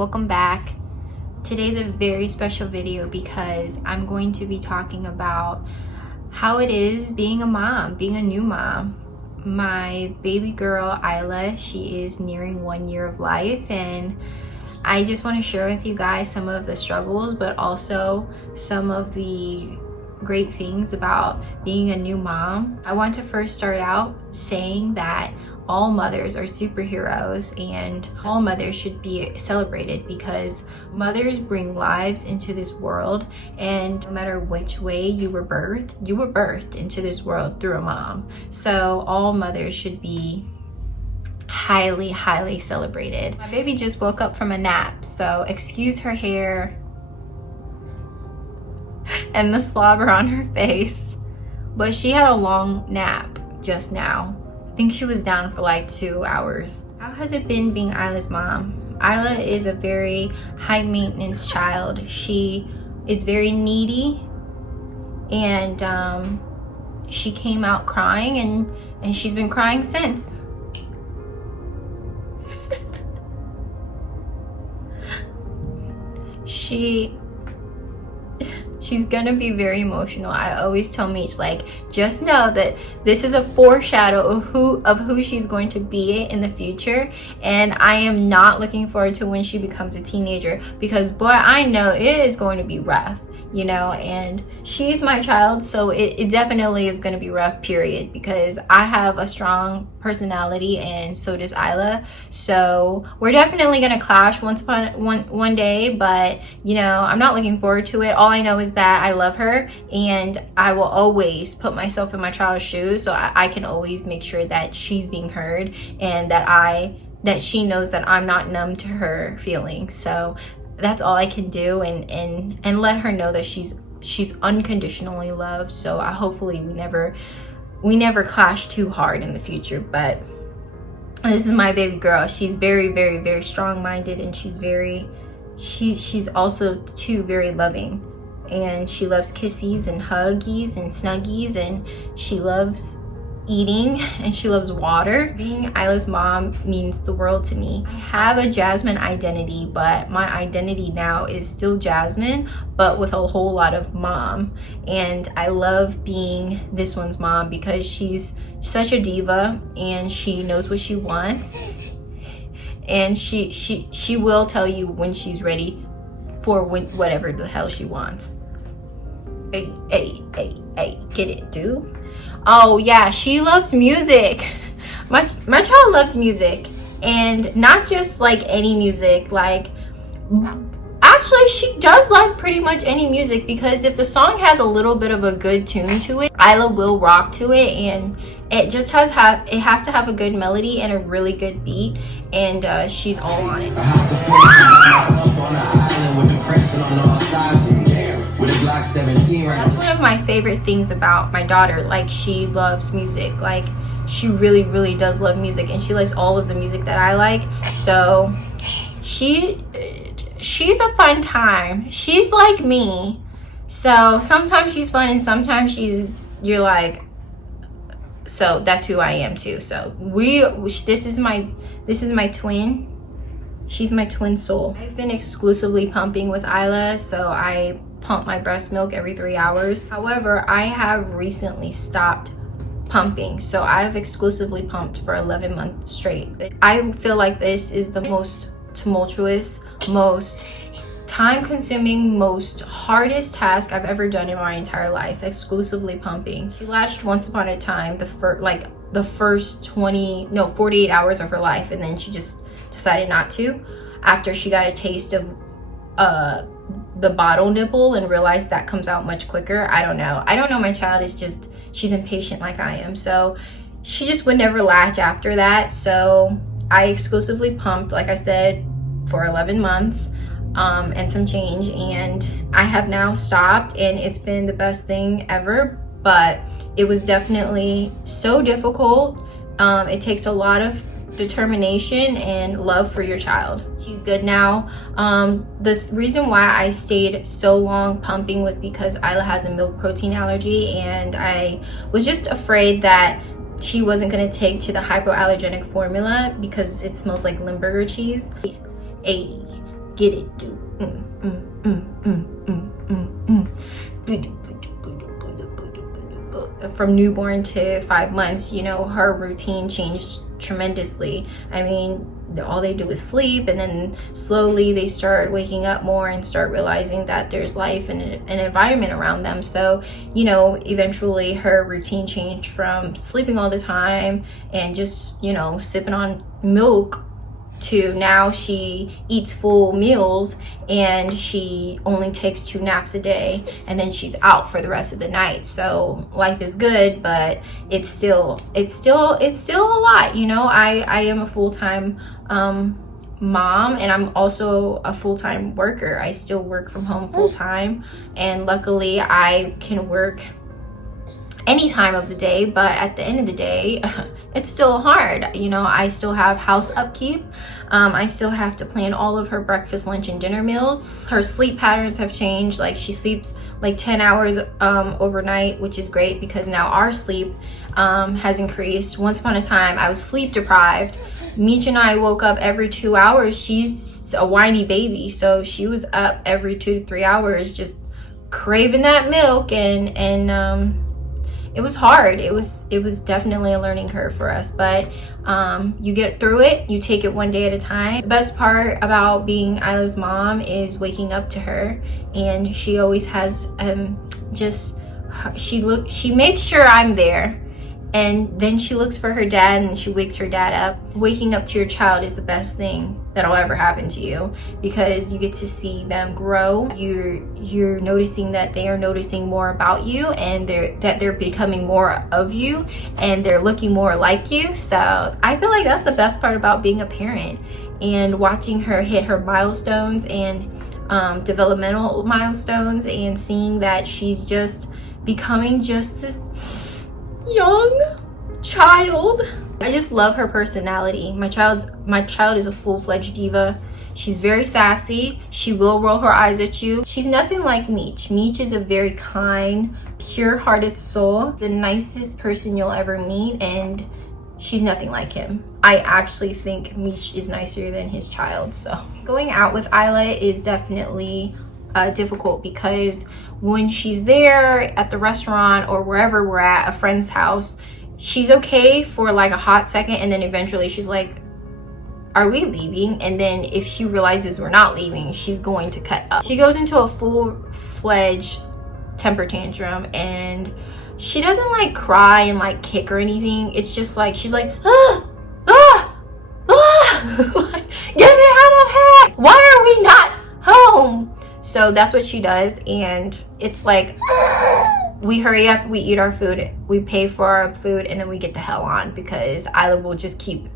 welcome back. Today's a very special video because I'm going to be talking about how it is being a mom, being a new mom. My baby girl Isla, she is nearing 1 year of life, and I just want to share with you guys some of the struggles, but also some of the great things about being a new mom. I want to first start out saying that all mothers are superheroes and all mothers should be celebrated because mothers bring lives into this world, and no matter which way you were birthed into this world through a mom. So all mothers should be highly celebrated. My baby just woke up from a nap, so excuse her hair and the slobber on her face, but she had a long nap just now. I think she was down for like 2 hours. How has it been being Isla's mom? Isla is a very high maintenance child. She is very needy, and she came out crying, and she's been crying since. She's gonna be very emotional. I always tell Meech, like, just know that this is a foreshadow of who she's going to be in the future, and I am not looking forward to when she becomes a teenager, because boy, I know it is going to be rough, you know, and she's my child, so it definitely is going to be rough, period, because I have a strong personality and so does Isla. So we're definitely going to clash one day, but you know, I'm not looking forward to it. All I know is that I love her, and I will always put myself in my child's shoes, so I can always make sure that she's being heard and that she knows that I'm not numb to her feelings. So that's all I can do, and let her know that she's unconditionally loved. So hopefully we never clash too hard in the future. But this is my baby girl. She's very strong-minded, and she's also too very loving, and she loves kissies and huggies and snuggies, and she loves eating, and she loves water. Being Isla's mom means the world to me. I have a Jasmine identity, but my identity now is still Jasmine, but with a whole lot of mom. And I love being this one's mom because she's such a diva, and she knows what she wants, and she will tell you when she's ready for whatever the hell she wants. Hey, get it, dude? Oh yeah, she loves music. My child loves music, and not just like any music. Like, actually, she does like pretty much any music, because if the song has a little bit of a good tune to it, Isla will rock to it, and it just has to have a good melody and a really good beat, and she's all on it. That's one of my favorite things about my daughter. Like, she loves music. Like, she really does love music, and she likes all of the music that I like. So she's a fun time. She's like me. So sometimes she's fun, and sometimes you're like, so that's who I am too. So this is my twin. She's my twin soul. I've been exclusively pumping with Isla, so I pump my breast milk every 3 hours. However, I have recently stopped pumping, so I've exclusively pumped for 11 months straight. I feel like this is the most tumultuous, most time-consuming, most hardest task I've ever done in my entire life, exclusively pumping. She latched once upon a time the first 48 hours of her life, and then she just decided not to after she got a taste of the bottle nipple and realized that comes out much quicker. I don't know. My child is just, she's impatient like I am, so she just would never latch after that. So I exclusively pumped, like I said, for 11 months and some change, and I have now stopped, and it's been the best thing ever. But it was definitely so difficult. It takes a lot of determination and love for your child. She's good now. The reason why I stayed so long pumping was because Isla has a milk protein allergy, and I was just afraid that she wasn't going to take to the hypoallergenic formula because it smells like Limburger cheese. Get it, dude. From newborn to 5 months, you know, her routine changed tremendously. I mean, all they do is sleep, and then slowly they start waking up more and start realizing that there's life and an environment around them. So, you know, eventually her routine changed from sleeping all the time and just, you know, sipping on milk to now she eats full meals and she only takes 2 naps a day, and then she's out for the rest of the night. So life is good, but it's still a lot, you know. I am a full-time mom, and I'm also a full-time worker. I still work from home full-time, and luckily I can work any time of the day, but at the end of the day it's still hard, you know. I still have house upkeep. I still have to plan all of her breakfast, lunch, and dinner meals. Her sleep patterns have changed. Like, she sleeps like 10 hours overnight, which is great because now our sleep has increased. Once upon a time I was sleep deprived. Meech and I woke up every 2 hours. She's a whiny baby, so she was up every 2 to 3 hours just craving that milk, and it was hard. It was definitely a learning curve for us, but you get through it. You take it one day at a time. The best part about being Isla's mom is waking up to her, and she always has she makes sure I'm there, and then she looks for her dad and she wakes her dad up. Waking up to your child is the best thing that'll ever happen to you, because you get to see them grow. You're noticing that they are noticing more about you, and they're becoming more of you, and they're looking more like you. So I feel like that's the best part about being a parent, and watching her hit her milestones and developmental milestones, and seeing that she's just becoming just this young child. I just love her personality. My child is a full-fledged diva. She's very sassy. She will roll her eyes at you. She's nothing like Meech. Meech is a very kind, pure-hearted soul, the nicest person you'll ever meet, and she's nothing like him. I actually think Meech is nicer than his child. So going out with Isla is definitely difficult, because when she's there at the restaurant or wherever we're at, a friend's house, she's okay for like a hot second, and then eventually she's like, are we leaving? And then if she realizes we're not leaving, she's going to cut up. She goes into a full-fledged temper tantrum, and she doesn't like cry and like kick or anything. It's just like she's like, like, get me out of here, why are we not home? So that's what she does, and it's like we hurry up, we eat our food, we pay for our food, and then we get the hell on, because Isla will just keep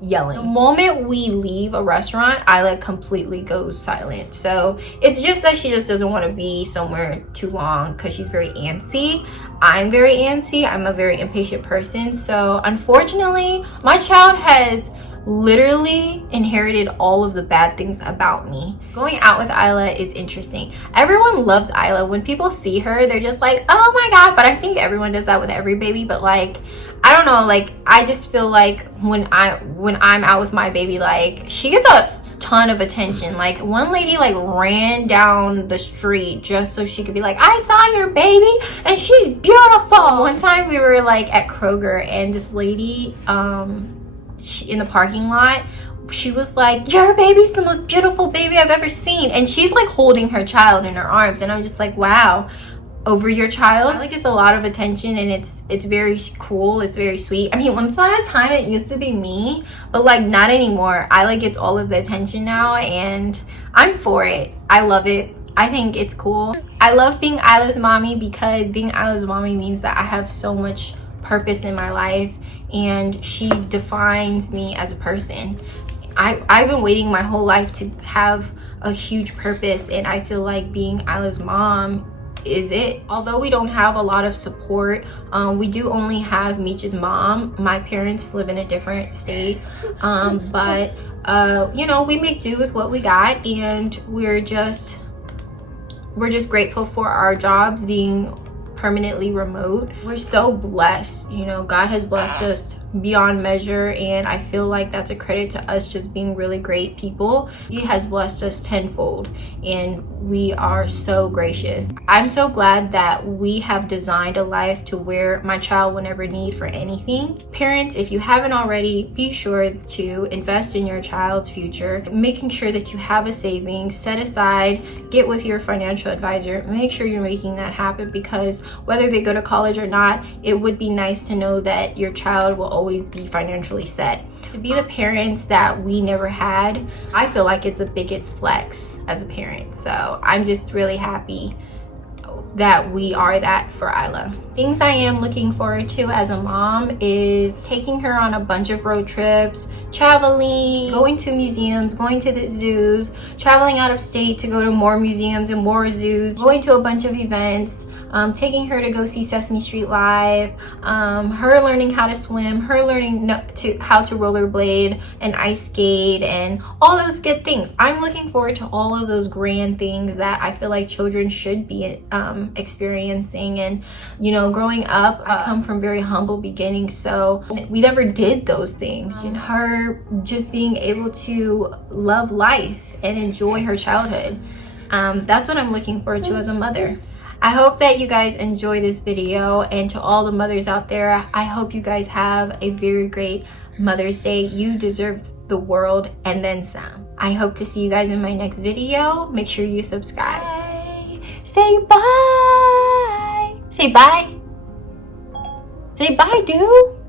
yelling. The moment we leave a restaurant, Isla completely goes silent. So it's just that she just doesn't want to be somewhere too long, because she's very antsy. I'm very antsy. I'm a very impatient person. So unfortunately, my child has literally inherited all of the bad things about me. Going out with Isla is interesting. Everyone loves Isla. When people see her, they're just like, oh my god. But I think everyone does that with every baby. But like, I don't know, like, I just feel like when I'm out with my baby, like, she gets a ton of attention. Like, one lady like ran down the street just so she could be like, I saw your baby and she's beautiful. One time we were like at Kroger, and this lady in the parking lot, she was like, your baby's the most beautiful baby I've ever seen, and she's like holding her child in her arms, and I'm just like, wow, over your child. Like, it's a lot of attention, and it's very cool, it's very sweet. I mean, once upon a time it used to be me, but like not anymore. Isla gets all of the attention now, and I'm for it. I love it. I think it's cool. I love being Isla's mommy, because being Isla's mommy means that I have so much purpose in my life, and she defines me as a person. I've been waiting my whole life to have a huge purpose, and I feel like being Isla's mom is it. Although we don't have a lot of support, we do only have Meech's mom. My parents live in a different state, but you know, we make do with what we got, and we're just grateful for our jobs being permanently remote. We're so blessed, you know, God has blessed us beyond measure, and I feel like that's a credit to us just being really great people. He has blessed us tenfold, and we are so gracious. I'm so glad that we have designed a life to where my child will never need for anything. Parents, if you haven't already, be sure to invest in your child's future, making sure that you have a savings set aside. Get with your financial advisor, make sure you're making that happen, because whether they go to college or not, it would be nice to know that your child will always be financially set. To be the parents that we never had, I feel like it's the biggest flex as a parent. So I'm just really happy that we are that for Isla. Things I am looking forward to as a mom is taking her on a bunch of road trips, traveling, going to museums, going to the zoos, traveling out of state to go to more museums and more zoos, going to a bunch of events, taking her to go see Sesame Street Live, her learning how to swim, her learning how to rollerblade and ice skate, and all those good things. I'm looking forward to all of those grand things that I feel like children should be experiencing. And you know, growing up, I come from very humble beginnings, so we never did those things. You know, her just being able to love life and enjoy her childhood, that's what I'm looking forward to as a mother. I hope that you guys enjoy this video, and to all the mothers out there, I hope you guys have a very great Mother's Day. You deserve the world and then some. I hope to see you guys in my next video. Make sure you subscribe. Bye. Say bye. Say bye. Say bye, dude.